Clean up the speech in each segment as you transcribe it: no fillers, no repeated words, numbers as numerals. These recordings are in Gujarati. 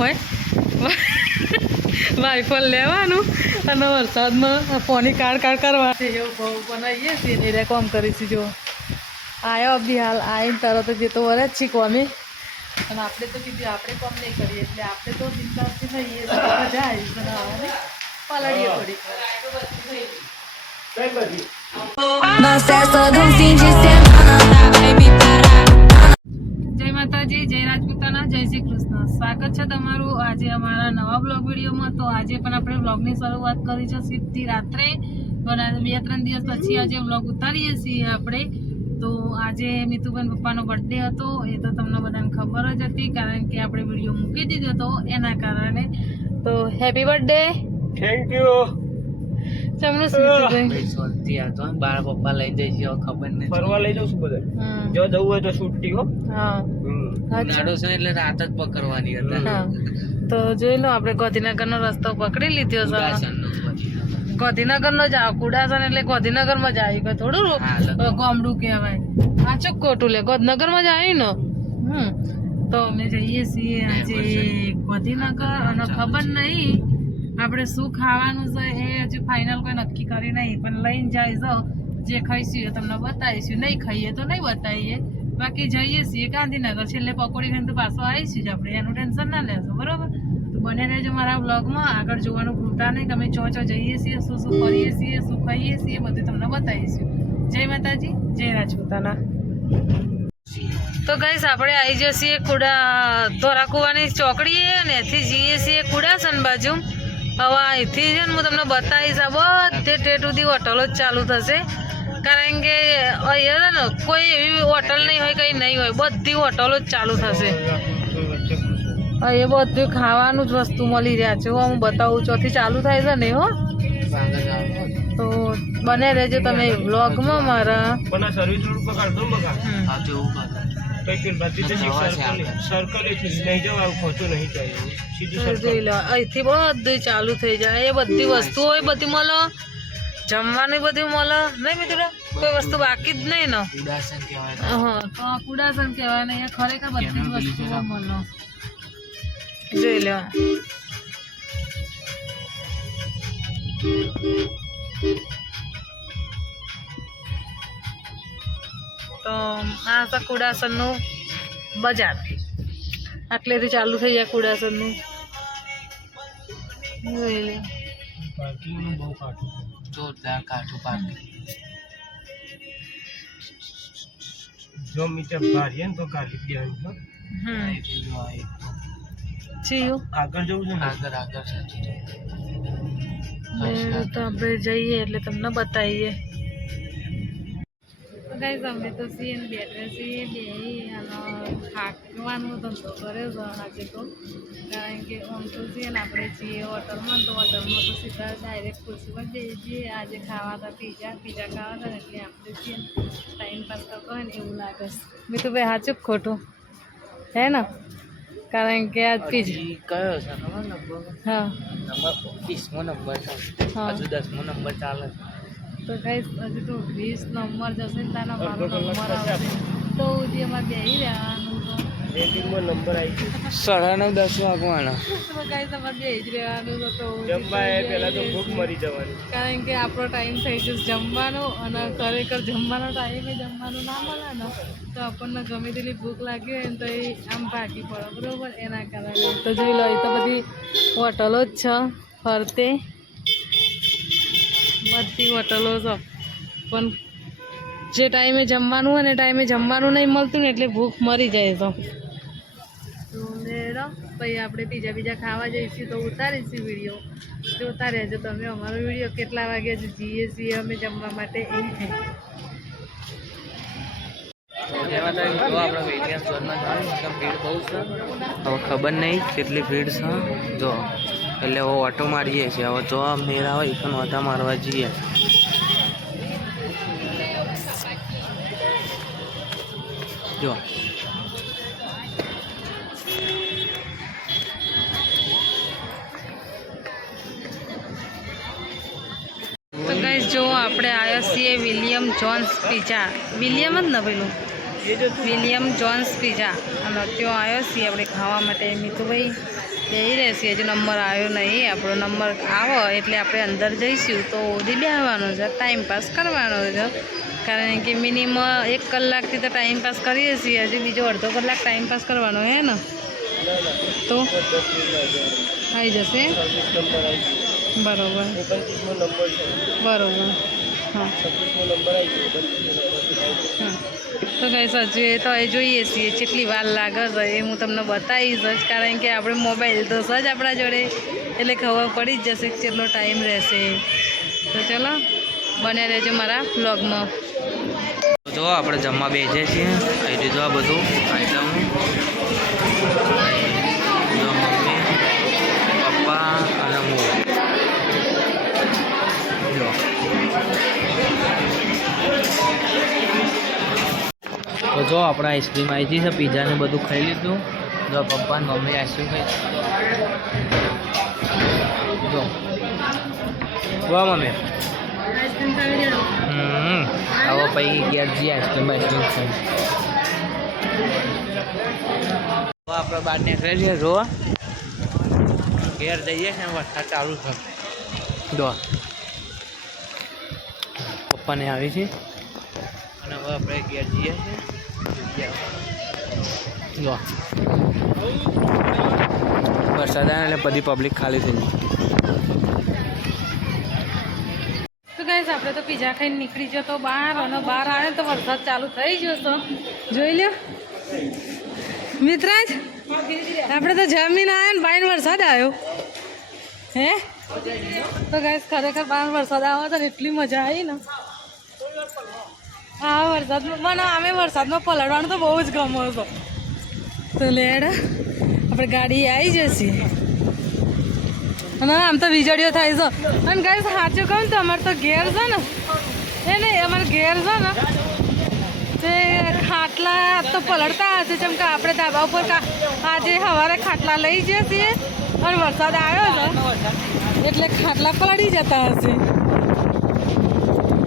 હોય વાઇફલ લેવાનું અને વરસાદમાં પાણી કાઢ કરવા એવું બનાવીએ છીએ ને એ કોમ કરીશું જો આવ્યો બી હાલ આવીને તરત જ તો વરે જ છીએ કોમે અને આપણે તો કીધું આપણે કોમ નહીં કરીએ એટલે આપણે તો બિંદાસથી થઈએ મજા આવી બનાવવાની પલાળીએ થોડીક જય માતાજી, જય રાજપૂતાના, જય શ્રી કૃષ્ણ. સ્વાગત છે તમારું આજે અમારા નવા બ્લોગ વિડીયોમાં. તો આજે પણ આપણે બ્લોગની શરૂઆત કરી છે સીધી રાત્રે, 2-3 દિવસ પછી આજે બ્લોગ ઉતારીએ છીએ આપણે. તો આજે મીતુબેન પપ્પાનો બર્થડે હતો, એ તો તમને બધાને ખબર જ હતી કારણ કે આપણે વિડીયો મૂકી દીધો હતો એના કારણે. તો હેપી બર્થડે. Thank you. ચમનું સ્મીતુભાઈ સોલથી આ તો બાર પપ્પા લઈ જઈ છે ખબર નહીં ફરવા લઈ જાઉં છું બધા જો જવું હોય તો છૂટી હો. હા નાડો છે એટલે રાત જ પકડવાની હતી. હા તો જોઈ લો આપણે ગાંધીનગરનો રસ્તો પકડી લીધો છે. ગાંધીનગરનો જ આવ કુડાસન એટલે ગાંધીનગરમાં જ આવી ગયો, થોડું ગામડું કહેવાય. આ ચોક ખોટું લે ગાંધીનગરમાં જ આવી ને. તો અમે જઈએ છીએ આજે ગાંધીનગર અને ખબર નહીં આપણે શું ખાવાનું છે એ હજુ ફાઇનલ કોઈ નક્કી કરી નહીં, પણ લઈને જાય તો જે ખાઈશું એ તમને બતાવીશું, નહીં ખાઈએ તો નહીં બતાવીએ. બાકી જઈએ છીએ ગાંધીનગર, છેલ્લે પકોડી ખાઈને તો પાછો આવીશું જ આપણે, એનું ટેન્શન ના લેશો બરાબર. તો બને રહેજો મારા બ્લોગમાં, આગળ જોવાનું ભૂલતા નહીં કે અમે ચો જઈએ છીએ, શું શું કરીએ છીએ, શું ખાઈએ છીએ, બધું તમને બતાવીશું. જય માતાજી, જય રાજપૂતાના. તો ગાઈસ આપણે આવી જઈએ ધોરા કુવાની ચોકડીએ અને એથી જઈએ છીએ કુડાસન બાજુ. હવે અહીંથી છે ને હું તમને બતાવીશ, આ બધે ટેટ સુધી હોટલો જ ચાલુ થશે કારણ કે અહીંયા ને કોઈ એવી હોટલ નહીં હોય, કંઈ નહીં હોય, બધી હોટલો જ ચાલુ થશે. અહીંયા બધું ખાવાનું જ વસ્તુ મળી રહ્યા છે. હું બતાવું ચોથી ચાલુ થાય છે ને હો. તો બને રહેજો તમે વ્લોગમાં મારા. અહીંથી બધું ચાલુ થઈ જાય, એ બધી વસ્તુઓ બધી મળે, જમવાનું બધું મળે નહીં મિત્રો, કોઈ વસ્તુ બાકી જ નહીં ને. હા તો આ કુડાસન કહેવાય ને, એ ખરેખર બધી વસ્તુઓ મળે. જોઈ લો તો આ તો કુડાસનનું બજાર આટલેથી ચાલુ થઈ જાય કુડાસનનું. જોઈ લે જોરદાર કાઠું પાર્કિંગ. જો મીટર ભારીએ ને તો કાઢી દેવાનું. આગળ જવું છે, આગળ તો આપણે જઈએ એટલે તમને બતાવીએ. ગાઈસ અમે તો છીએ ને બેઠા છીએ બે અને ખાવાનું ધંધો કર્યો છે આજે તો, કારણ કે આમ તો છીએ ને આપણે છીએ હોટલમાં, તો હોટલમાં તો સીધા ડાયરેક્ટ ખુરશીમાં જઈએ છીએ. આજે ખાવા હતા પીઝા ખાવા હતા ને એટલે આપણે છીએ ટાઈમ પાસ કરતો હોય ને એવું લાગે છે. મેં તો ભાઈ સાચું ખોટું હે ને, કારણ કે આ પીઝા કયો છે ખબર લગભગ? હા નંબર 20મો નંબર છે, હજુ 10મો નંબર ચાલે. તો ગાઈસ હજુ તો 20 નંબર જશે ને તાનો મારો નંબર આવશે તો હજી અમારે બેસી રહેવાનું. રેટિંગમાં નંબર આવી ગયો 9:30 વાગવાના. તો ગાઈસ અમારે બેસી જ રહેવાનું તો જમવા પહેલા તો ભૂખ મરી જવાની, કારણ કે આપણો ટાઈમ થઈ જશે જમવાનો, અને ખરેખર જમવાનો ટાઈમે જમવાનું ના મળે ને તો આપણને ગમે તેટલી ભૂખ લાગી હોય ને તો એ આમ ભાગી પડે બરાબર. એના કારણે તો જોઈ લો, એ તો બધી હોટલો જ છે ફરતે, બધી હોટલો છે, પણ જે ટાઈમે જમવાનું હોય ને ટાઈમે જમવાનું નહીં મળતું ને એટલે ભૂખ મરી જાય. તો પછી આપણે બીજા ખાવા જઈશું તો ઉતારીશું વિડીયો, જોતા રહેજો તમે અમારો વિડીયો. કેટલા વાગ્યા જઈએ છીએ અમે જમવા માટે એ થાય. ભીડ બહુ છે, હવે ખબર નહીં કેટલી ભીડ છે જો, એટલે હવે ઓટો મારીએ છીએ. હવે જો મેળા હોય પણ ઓટા મારવા જઈએ. જો તો ગાઈસ જો આપણે આવ્યા છીએ વિલિયમ જોન્સ પિઝા, વિલિયમ જ ને પેલું વિલિયમ જોન્સ પિઝા, અને ત્યાં આવ્યો છીએ આપણે ખાવા માટે. મીતુભાઈ બેસી રહેશે. હજુ નંબર આવ્યો નહીં. આપણો નંબર આવો એટલે આપણે અંદર જઈશું તો ઓધી બેસવાનો છે, ટાઈમ પાસ કરવાનો છે. કારણ કે મિનિમમ 1 કલાકથી તો ટાઈમ પાસ કરીએ છીએ, હજી બીજો અડધો કલાક ટાઈમ પાસ કરવાનો હે ને, તો આવી જશે. બરોબર બરોબર. હા હા. તો કંઈ સાચું એ તો એ જોઈએ છીએ કેટલી વાર લાગે છે એ હું તમને બતાવીશ જ, કારણ કે આપણે મોબાઈલ તો સજ આપણા જોડે એટલે ખબર પડી જ જશે કે કેટલો ટાઈમ રહેશે. તો ચલો બન્યા રહેજો મારા બ્લોગમાં. જો આપણે જમવા બેસીએ છીએ. આવી દીધું આ બધું આઈટમ. જો મમ્મી, પપ્પા અને હું. જો તો જો આપણે આઈસ્ક્રીમ આવી ગઈ છે, પીઝા ને બધું ખાઈ લીધું. જો પપ્પા ને મમ્મી આઈસ્ક્રીમ ખાઈ. જો વાહ મમ્મી. હવે પછી ઘેર જઈએ આઈસ્ક્રીમ ખાઈ. આપણે બહાર નીકળે છીએ. જો ઘેર જઈએ છે, વરસાદ ચાલુ છે. જો પપ્પાને આવી છે અને હવે આપણે ઘેર જઈએ છીએ. જો વરસાદ આવે એટલે બધી પબ્લિક ખાલી થઈ ગઈ. તો ગાઈસ આપણે તો પીઝા ખાઈને નીકળી ગયો તો બહાર, અને બહાર આવે તો વરસાદ ચાલુ થઈ ગયો તો જોઈ લ્યો મિત્રાજ. આપણે તો જમીન આવ્યા ને બાઈને વરસાદ આવ્યો હે. તો ગાઈસ ખરેખર બહાર વરસાદ આવ્યો તો એટલી મજા આવી ને. હા વરસાદમાં મને આમે વરસાદમાં પલળવાનું તો બહુ જ ગમે હતો. તો લેડ આપણે ગાડી આવી જશે. અને આમ તો વીજળીઓ થાય છે. અને ગાઈસ સાચું કહું તો અમારે તો ઘેર છે ને એ નહીં, અમારે ઘેર છે ને તે ખાટલા તો પલળતા હશે, જેમ કે આપણે ધાબા ઉપર આજે સવારે ખાટલા લઈ જઈએ છીએ અને વરસાદ આવ્યો છે એટલે ખાટલા પલળી જતા હશે.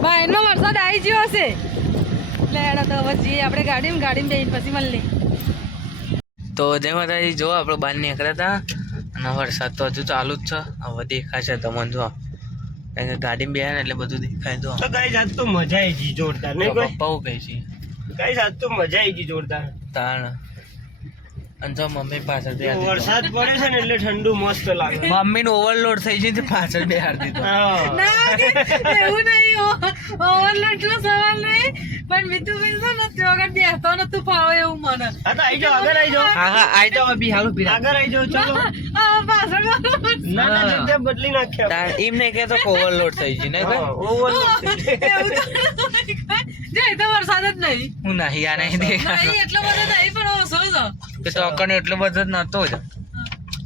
બહારનો વરસાદ આવી ગયો હશે એટલે એડા તો હવે જઈએ આપણે ગાડીમાં જઈને પછી મળીએ. તો જય માતાજી. જો આપણે બહાર નીકળ્યા હતા અને વરસાદ તો હજુ ચાલુ જ છે. હવે દેખાશે તમને. જો કારણ કે ગાડીમાં બેહ્યા ને એટલે બધું દેખાય. તો ગાઈસ આજ તો મજા આવી ગઈ જોરદાર. નહીં કોઈ પપ્પા હું કહે છે ગાઈસ આજ તો મજા આવી ગઈ જોરદાર. તાણ. અને જો મમ્મી પાછળ બેહાર વરસાદ પડે છે ને એટલે ઠંડુ મસ્ત લાગે. મમ્મી નો ઓવરલોડ થઈ છે પાછળ બેહાર દીધો. ના એવું નહીં, ઓવરલોડ નો સવાલ નહીં, પણ મિતુભાઈ છે ને તે વખત બેસતો નતું ફાવે એવું મને. હા તો આવી જાઓ, આગળ આવી જાઓ. હા હા આવી જાઓ બી હાલો પીરા. આગળ આવી જાઓ, ચલો. પાછળ ના ના જગ્યા બદલી નાખ્યા. એમ નહીં કહેતો ઓવરલોડ થઈ છે ને ઓવરલોડ એવું તો જો એ તો વરસાદ જ નહીં. હું નહીં આ નહીં દેખાતો નહીં એટલો બધો નહીં પણ ઓછો છે. કે ટોકન એટલો બધો જ નતો જ.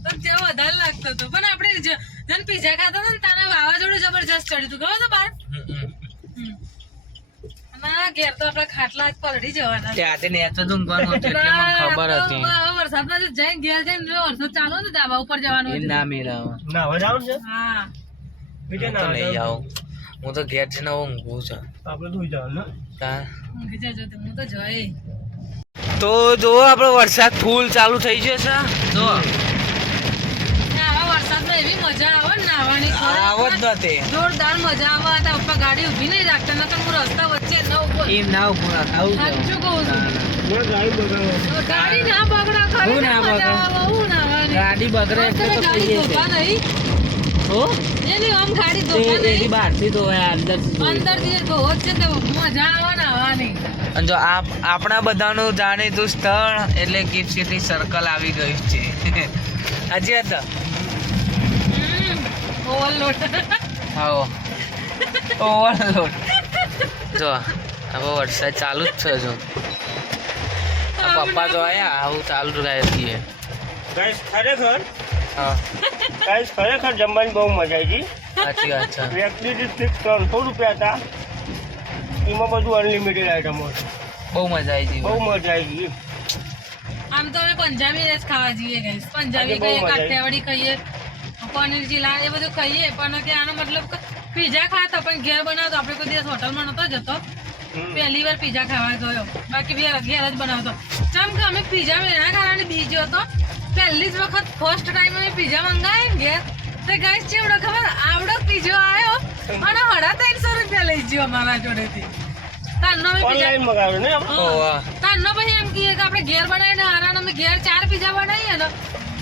તો ત્યાં વધારે લાગતો હતો. પણ આપણે જેને પીઝા ખાતા હતા ને તાના વાવાઝોડું જબરજસ્ત ચડ્યું હતું, ખબર છે બાર. ના ઘેર તો આપડે ખાટલા જ પલળી જવાના. આજે નેચો ઊંઘવાનું હતું એટલે મને ખબર હતી. વરસાદમાં જો જઈને ઘેર જઈને જો વરસાદ ચાલુ ને ધાબા ઉપર જવાનું એ હતું. ના મેળાવ. ના હવે જાવ છે. હા બીજે હું તો ના નહીં આવું. હું તો ઘેર જઈને ઊંઘું છું. આપણે ધોઈ જાવ ને. ઊંઘી જજો તમે. હું તો જોઈ. તો જો આપણો વરસાદ ફૂલ ચાલુ થઈ ગયો છે. જો આવા વરસાદમાં એવી મજા આવે ને નાહવાની. આવો જ નથી. જોરદાર મજા આવે. આ પપ્પા ગાડી ઊભી નહીં રાખતા, નકર હું રસ્તા વચ્ચે ન ઉભો. એમ ના ઉભું આવું સાચું કહું છું. મને ગાડી બગાડો. ગાડી ના બગડા હું ખરી ના મજા બગડે? આવે. હું નાહવાની. ગાડી બગડે એટલે તો ગાડી કહીએ ધોવા છે. નહીં. હો એની આમ ગાડી ધોવા એની નહીં. બહારથી તો અંદર અંદર થી ધોવો જ છે તો મજા આવે નાહવાની. અને જો આપણા બધાનું જાણીતું સ્થળ એટલે ગિફ્ટ સિટી સર્કલ આવી ગયું છે. હજી હતા ઓવરલોડ. આવો ઓવરલોડ. જો હવે વરસાદ ચાલુ જ છે. જો આ પપ્પા જો આયા આવું ચાલુ રહે છીએ. ગાઈસ ખરેખર હા ખરેખર જમવાની બહુ મજા આવી ગઈ. સાચી વાત છે. વ્યક્તિ દીઠ ફિક્સ 300 રૂપિયા હતા. એમાં બધું અનલિમિટેડ આઈટમો છે. બહુ મજા આવી બહુ હતી. મજા આવી ગઈ. આમ તો અમે પંજાબી જ ખાવા જઈએ guys. પંજાબી આજે બહુ ખાઈએ, મજા આવી. કાઠિયાવાડી ખાઈએ, પનીર ચીલા એ બધું ખાઈએ. પણ કે આનો મતલબ પીઝા ખાતા પણ ઘેર બનાવતો. આપણે કોઈ દિવસ હોટલમાં નતો જતો. પહેલી વાર પીઝા ખાવા ગયો. બાકી ઘેર જ બનાવતો. ચમ કે અમે પીઝા એના કારણે બીજો હતો પહેલી જ વખત ફર્સ્ટ ટાઈમ અમે પીઝા મંગાવ્યો ને ઘેર તો ગાઈસ ચેવડો ખબર આવડો પીઝો આવ્યો અને 350 રૂપિયા લઈ ગયો અમારા જોડેથી તારનો અમે ઓનલાઈન મગાવ્યો ને આપણે? તારનો પછી એમ કહીએ કે આપણે ઘેર બનાવીને હારાને અમે ઘેર 4 પીઝા બનાવીએ ને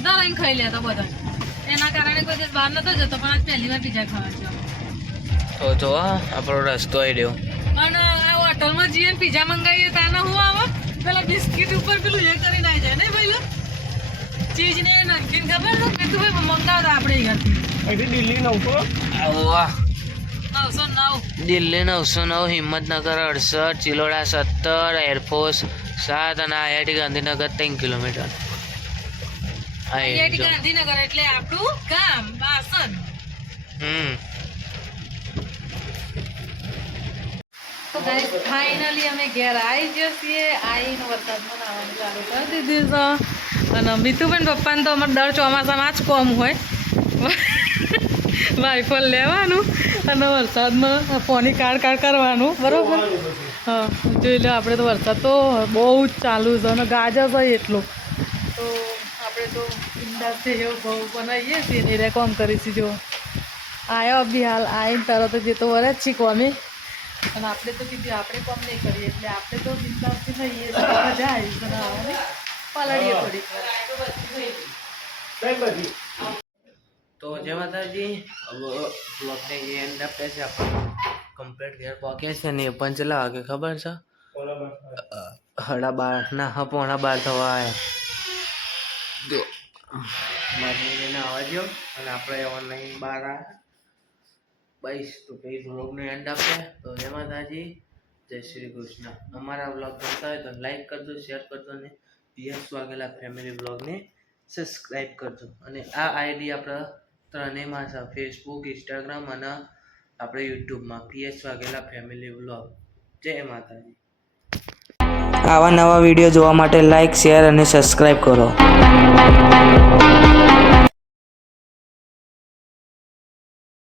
દરાઈને ખાઈ લેતો બધા એના કારણે કોઈ દિવસ બહાર નતો જતો પણ આજ પહેલી વાર પીઝા ખાવા ગયો તો જો આપણો રસ્તો આવી રહ્યો અને આ હોટલમાં જઈએ ને પીઝા મંગાવીએ તાને હું આવો પેલા બિસ્કિટ ઉપર પેલું એ કરીને આવી જાય ને ભાઈ ચીજ ને નાખીને ખબર ને કે તું ભાઈ મંગાવતા આપણે અહીંયાથી અહીંથી દિલ્હી 909 દિલ્હી 909, હિંમતનગર 68, ચિલોડા 70, એરફોર્સ 7 અને IIT Gandhinagar 3 kilometre. IIT Gandhinagar એટલે આપણું ગામ વાસણ. તો ગાઈસ ફાઇનલી અમે ઘેર આવી ગયા છીએ. આવીને વરસાદમાં નાવાનું ચાલુ કરી દીધું છે અને મીતુબેન પપ્પાને તો અમારે દર ચોમાસામાં જ કોમ હોય વાઇફલ લેવાનું અને વરસાદમાં પોની કાઢ કરવાનું બરોબર. હા જોઈ લો આપણે તો વરસાદ તો બહુ જ ચાલુ છે અને ગાજર છે એટલું તો આપણે તો ઇન્દાસથી એવું બહુ બનાવીએ છીએ ને રે કોમ કરીશું જો આવ્યો બી હાલ આવીને તરત જ તો વરે જ શીખો અમે અને આપણે તો કીધું આપણે કોમ નહીં કરીએ એટલે આપણે તો ઇન્દાસથી થઈએ મજા આવી બનાવવાની પલાળીએ થોડીક વાર. તો જય માતાજી. હવે બ્લોગને એન્ડ આપે છે આપણે કમ્પ્લીટ ઘેર પહોંચ્યા છે ને એ પણ ચલા વાગે ખબર છે 12:30 ના 12:15 થવા આવ્યા જો મમ્મીને આવવા દો અને આપણે ઓનલાઈન બહાર બસ તો પછી બ્લોગને એન્ડ આપે. તો જય માતાજી, જય શ્રી કૃષ્ણ. અમારા બ્લોગ ગમતા હોય તો લાઈક કરજો, શેર કરજો અને PS વાઘેલા ફેમિલી બ્લોગને સબસ્ક્રાઈબ કરજો. અને આ આઈડી આપણા ત્રણેયમાં છે, ફેસબુક, ઇન્સ્ટાગ્રામ અને આપણે યુટ્યુબમાં PS વાઘેલા ફેમિલી બ્લોગ. જય માતાજી. આવા નવા વિડીયો જોવા માટે લાઈક, શેર અને સબસ્ક્રાઈબ કરો.